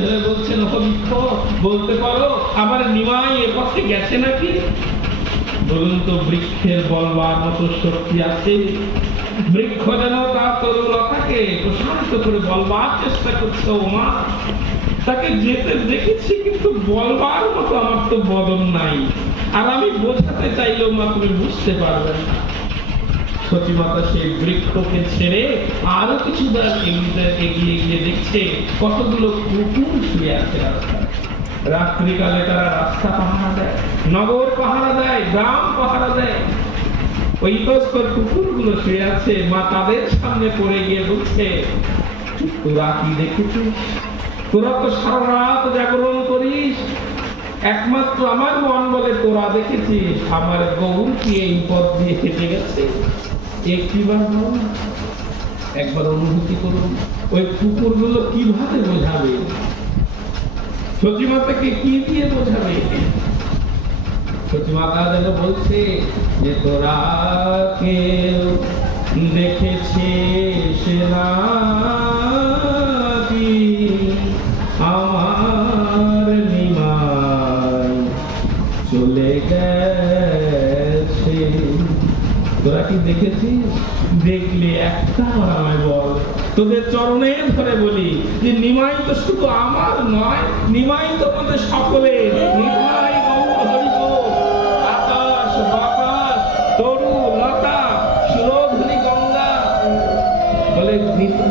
ধরে বলছেন, ও বৃক্ষ বলতে পারো আমার নিমাই এ পথে গেছে নাকি? বলুন তো, বৃক্ষের বলবার মতো শক্তি আছে? বৃক্ষ যেন তার তরুলতাকে প্রশান্ত করে বলবার চেষ্টা করছে, ও মা তাকে যেতে দেখেছি, কিন্তু বলবার মতো আমার তো বদন নাই, আর আমি বোঝাতে চাইলেও মা তুমি বুঝতে পারবে না। সতীমাতা সেই বৃক্ষকে ছেড়ে আরো কিছু এগিয়ে গিয়ে দেখছে কতগুলো কুকুর শুয়ে আছে রাস্তায়। রাত্রিকালে তারা রাস্তা পাহারা দেয়, নগর পাহারা দেয়, গ্রাম পাহারা দেয়। ওই ইতস্তর কুকুরগুলো শুয়ে আছে, মা তাদের সামনে পড়ে গিয়ে বলছে, তোরা কি দেখেছিস? তোরা তো সারা রাত জাগরণ করিস, একমাত্র আমার মন বলে তোরা দেখেছিস আমার গৌর কি এই পথ দিয়ে হেঁটে গেছে? একটিবার বল, একবার অনুভূতি করুন, ওই কুকুরগুলো কিভাবে বোঝাবে? সতীমাতাকে কি দিয়ে বোঝাবে? সতীমাতা যেন বলছে যে তোরা কেউ দেখেছিস নাকি আমার নিমাই চলে গেছে? তোরা কি দেখেছিস? দেখলে একটা আমায় বল, তোদের চরণে ধরে বলি যে নিমাই তো শুধু আমার নয়, নিমাই তো আমাদের সকলের। নিমাই গৌর হরি গৌর, আকাশ বাতাস তরু লতা সুরধুনি গঙ্গা, বলে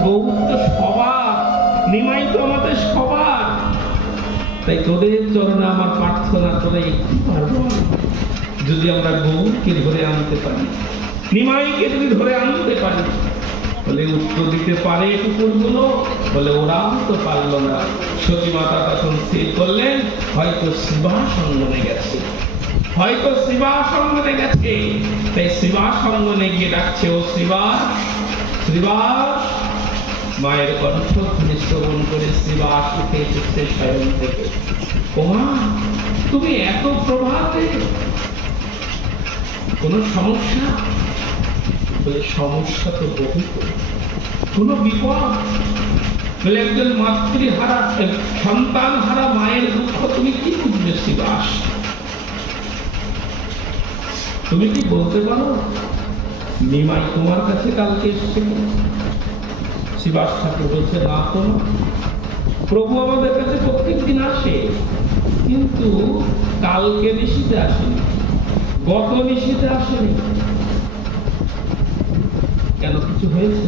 গৌর তো সবার, নিমাই তো আমাদের সবার। তাই তোদের চরণে আমার প্রার্থনা, তোরা একটু পারবো যদি আমরা গৌরকে ধরে আনতে পারি, নিমাইকে যদি ধরে আনতে পারি, বলে উত্তর দিতে পারে কুকুরগুলো? বলে ওরাও তো পারল না। সতীমাতা তখন স্থির করলেন, হয়তো শিবাসঙ্গনে গেছে, হয়তো শিবাসঙ্গনে গেছে। তাই শিবাসঙ্গনে গিয়ে ডাকছে, ও শ্রীবাস, শ্রীবাস। মায়ের কণ্ঠ শ্রবণ করে শ্রীবাস উঠে এসেছে স্বয়ং থেকে। ওমা, তুমি এত প্রভাতে, কোন সমস্যা? বলে সমস্যা তো বহু, কোন বিপদ? বলে একজন মাতৃহারা সন্তান হারা মায়ের দুঃখ তুমি কি বুঝবে শিবাস? তুমি কি বলতে পারো নিমাই তোমার কাছে কালকে এসেছিল? শিবাস ঠাকুর বলছে, না তো, প্রভু আমাদের কাছে প্রত্যেকদিন আসে, কিন্তু কালকে নিশীতে আসেনি, গত নিশীতে আসেনি। কেন, কিছু হয়েছে?